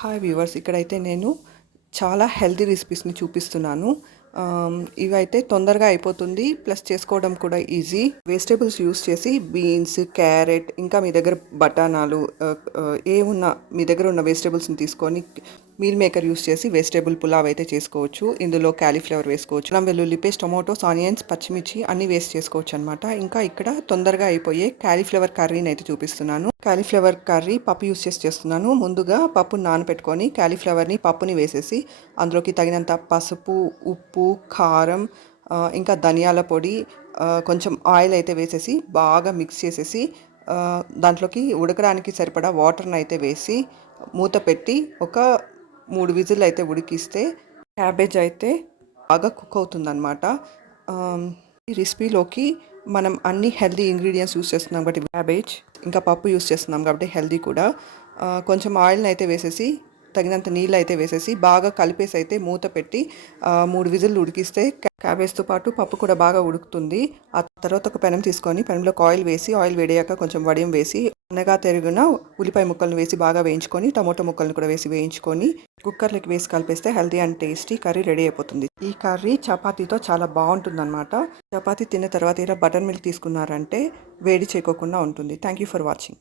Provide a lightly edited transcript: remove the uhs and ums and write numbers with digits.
Hi viewers, ఇక్కడైతే నేను చాలా హెల్తీ రెసిపీస్ని చూపిస్తున్నాను. ఇవైతే తొందరగా అయిపోతుంది, ప్లస్ చేసుకోవడం కూడా ఈజీ. వెజిటేబుల్స్ యూస్ చేసి బీన్స్, క్యారెట్, ఇంకా మీ దగ్గర బఠానాలు ఏమున్నా మీ దగ్గర ఉన్న వెజిటేబుల్స్ని తీసుకొని మీల్ మేకర్ యూస్ చేసి వెజిటేబుల్ పులావ్ అయితే చేసుకోవచ్చు. ఇందులో క్యాలీఫ్లవర్ వేసుకోవచ్చు, అల్లం వెల్లుల్లి పేస్ట్, టొమాటోస్, ఆనియన్స్, పచ్చిమిర్చి అన్ని వేస్ట్ చేసుకోవచ్చు అనమాట. ఇంకా ఇక్కడ తొందరగా అయిపోయే క్యాలీఫ్లవర్ కర్రీని అయితే చూపిస్తున్నాను. క్యాలీఫ్లవర్ కర్రీ పప్పు యూస్ చేసి చేస్తున్నాను. ముందుగా పప్పుని నానబెట్టుకొని క్యాలీఫ్లవర్ని పప్పుని వేసేసి అందులోకి తగినంత పసుపు, ఉప్పు, కారం, ఇంకా ధనియాల పొడి, కొంచెం ఆయిల్ అయితే వేసేసి బాగా మిక్స్ చేసేసి దాంట్లోకి ఉడకడానికి సరిపడా వాటర్ని అయితే వేసి మూత పెట్టి ఒక 3 విజిల్ అయితే ఉడికిస్తే క్యాబేజ్ అయితే బాగా కుక్ అవుతుందన్నమాట. ఈ రెసిపీలోకి మనం అన్ని హెల్దీ ఇంగ్రీడియంట్స్ యూస్ చేస్తున్నాం కాబట్టి క్యాబేజ్ ఇంకా పప్పు యూస్ చేస్తున్నాం కాబట్టి హెల్దీ కూడా. కొంచెం ఆయిల్ని అయితే వేసేసి తగినంత నీళ్ళు అయితే వేసేసి బాగా కలిపేసి అయితే మూత పెట్టి 3 విజిల్ ఉడికిస్తే క్యాబేజ్తో పాటు పప్పు కూడా బాగా ఉడుకుతుంది. ఆ తర్వాత ఒక పెనం తీసుకొని పెనంలోకి ఆయిల్ వేసి ఆయిల్ వేడయ్యాక కొంచెం వడియం వేసి అనగా తరిగిన ఉల్లిపాయ ముక్కలను వేసి బాగా వేయించుకొని టమోటా ముక్కలను కూడా వేసి వేయించుకొని కుక్కర్లోకి వేసి కలిపేస్తే healthy and tasty curry ready అయిపోతుంది. ఈ కర్రీ చపాతీతో చాలా బాగుంటుంది అనమాట. చపాతీ తిన్న తర్వాత ఇలా బటర్ మిల్క్ తీసుకున్నారంటే వేడి చేయకోకుండా ఉంటుంది. Thank you for watching.